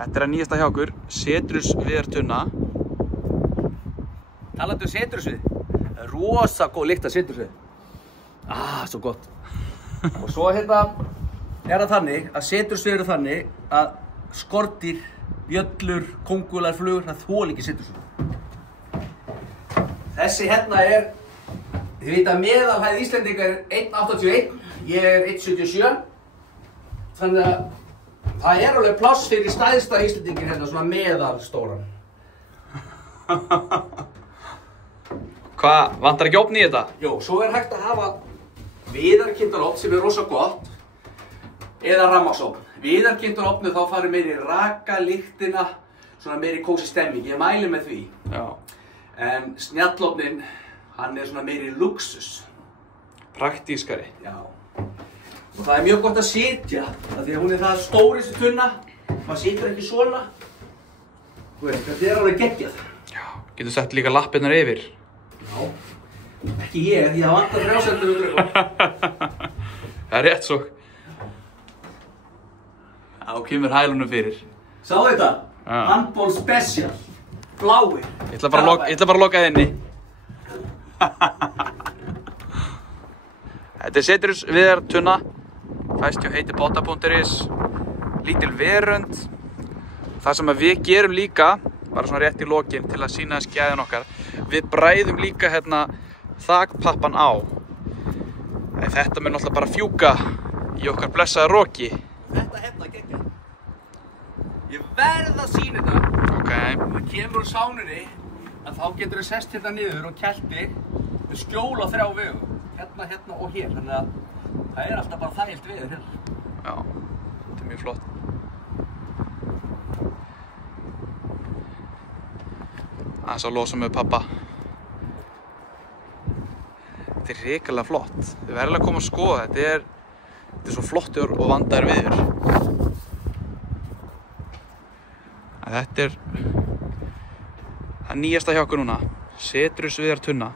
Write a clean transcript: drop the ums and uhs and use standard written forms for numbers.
Þetta að nýjasta hjá okkur, sitrusviðartunna. Talandi sitrusvið. Rosa góð lykt af sitrusvið. Svo gott. Og svo hérna það þannig að sitrusvið eru þannig að skordýr, bjöllur, kóngulær, flugur, það þola ekki sitrusvið. Þessi hérna þið vita að meðalhæð Íslendinga 1,81, ég 1,77. Þannig að það alveg pláss fyrir stærsta Íslendingin hérna, svona meðalstóran. Hvað, vantar ekki ofn í þetta? Jó, svo hægt að hafa viðarkyndarofn sem rosa gott eða rafmagnsofn. Viðarkyndarofnu þá farið meiri raka, lyktina, svona meiri kósí stemming. Ég mæli með því. Já. En snjallofnin, hann svona meiri luxus. Praktískari. Já. Og það mjög gott að sitja, af því að hún það stór þessi tunna. Maður situr ekki svona. Þú veist, þetta alveg geggjað. Já, getur sett líka lappirnar yfir. Já. Ekki ég, því það vantar 3 cm. Það rétt svo. Já, kemur hælunum fyrir. Sá þetta? Handból special. Blái. Ég ætla bara að loka þinni. Þetta sitrusviðartunna. Fæst hjá heitibota.is. Lítil verönd. Það sem við gerum líka, bara svona rétt í lokin til að sýna skæðin okkar. Við bræðum líka hérna þakpappan á. Þetta mun náttúrulega bara fjúka í okkar blessaða roki. Þetta hérna geggjað. Ég verð að sýna þetta. Ok. Það kemur úr sánunni að þá getur þið sest hérna niður og kælt þig með skjól á 3 vegu. Hérna, hérna og hér. Þannig að það alltaf bara þægilt veður hérna. Já, þetta mjög flott. Aðeins að losa með pappa. Þetta hrikalega flott. Þið verður að koma að skoða. Þetta er svo flottur og vandaður viður. Þetta það nýjasta hjá okkur núna. Sitrusviðartunna.